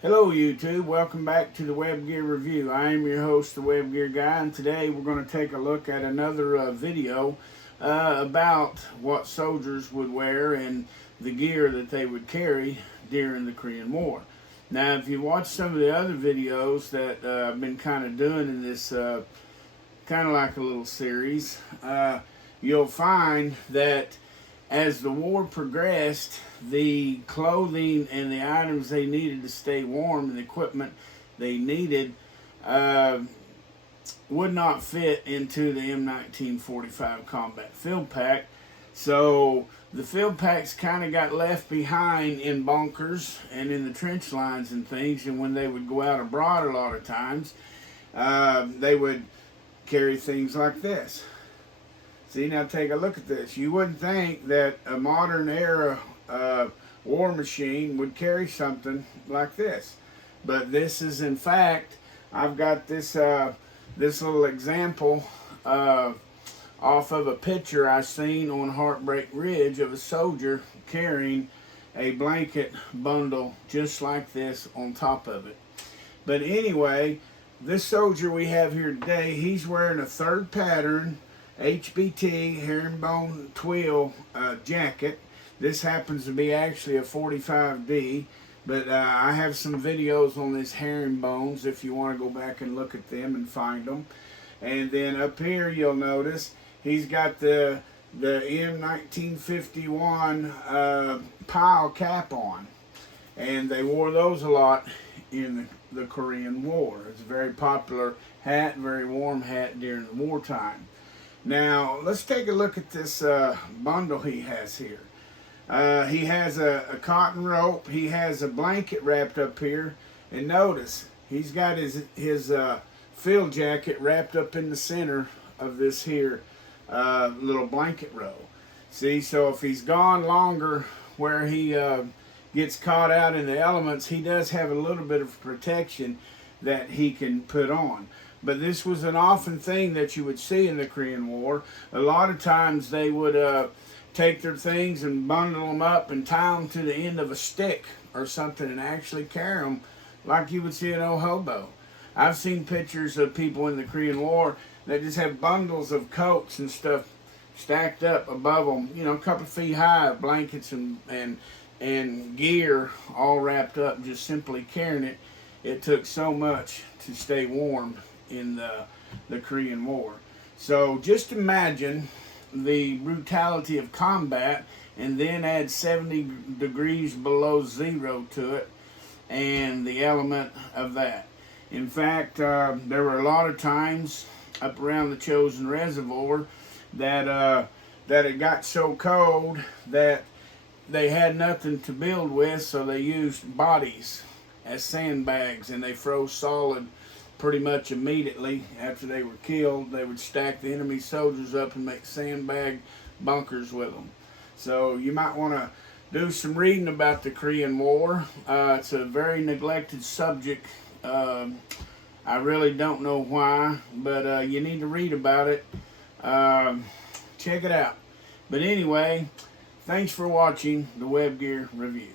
Hello YouTube, welcome back to the Web Gear Review. I am your host, the Web Gear Guy, and today we're going to take a look at another video about what soldiers would wear and the gear that they would carry during the Korean War. Now, if you watch some of the other videos that I've been kind of doing in this kind of like a little series, you'll find that as the war progressed, the clothing and the items they needed to stay warm and the equipment they needed would not fit into the M1945 combat field pack. So the field packs kind of got left behind in bunkers and in the trench lines and things, and when they would go out abroad a lot of times, they would carry things like this. See, now take a look at this. You wouldn't think that a modern era war machine would carry something like this. But this is, in fact, I've got this this little example off of a picture I seen on Heartbreak Ridge of a soldier carrying a blanket bundle just like this on top of it. But anyway, this soldier we have here today, he's wearing a third pattern HBT herringbone twill jacket. This happens to be actually a 45D, but I have some videos on this herringbones if you want to go back and look at them and find them. And then up here you'll notice he's got the M1951 pile cap on, and they wore those a lot in the Korean War. It's a very popular hat, very warm hat during the wartime. Now, let's take a look at this bundle he has here. He has a cotton rope. He has a blanket wrapped up here. And notice, he's got his field jacket wrapped up in the center of this here little blanket roll. See, so if he's gone longer where he gets caught out in the elements, he does have a little bit of protection that he can put on. But this was an often thing that you would see in the Korean War. A lot of times they would take their things and bundle them up and tie them to the end of a stick or something and actually carry them like you would see an old hobo. I've seen pictures of people in the Korean War that just have bundles of coats and stuff stacked up above them, you know, a couple of feet high, blankets and gear all wrapped up, just simply carrying it. It took so much to stay warm in the Korean War. So just imagine the brutality of combat and then add 70 degrees below zero to it and the element of that. In fact, there were a lot of times up around the Chosin Reservoir that it got so cold that they had nothing to build with, so they used bodies as sandbags, and they froze solid pretty much immediately after they were killed. They would stack the enemy soldiers up and make sandbag bunkers with them. So you might want to do some reading about the Korean War. It's a very neglected subject. I really don't know why, but you need to read about it. Check it out. But anyway, thanks for watching the Web Gear Review.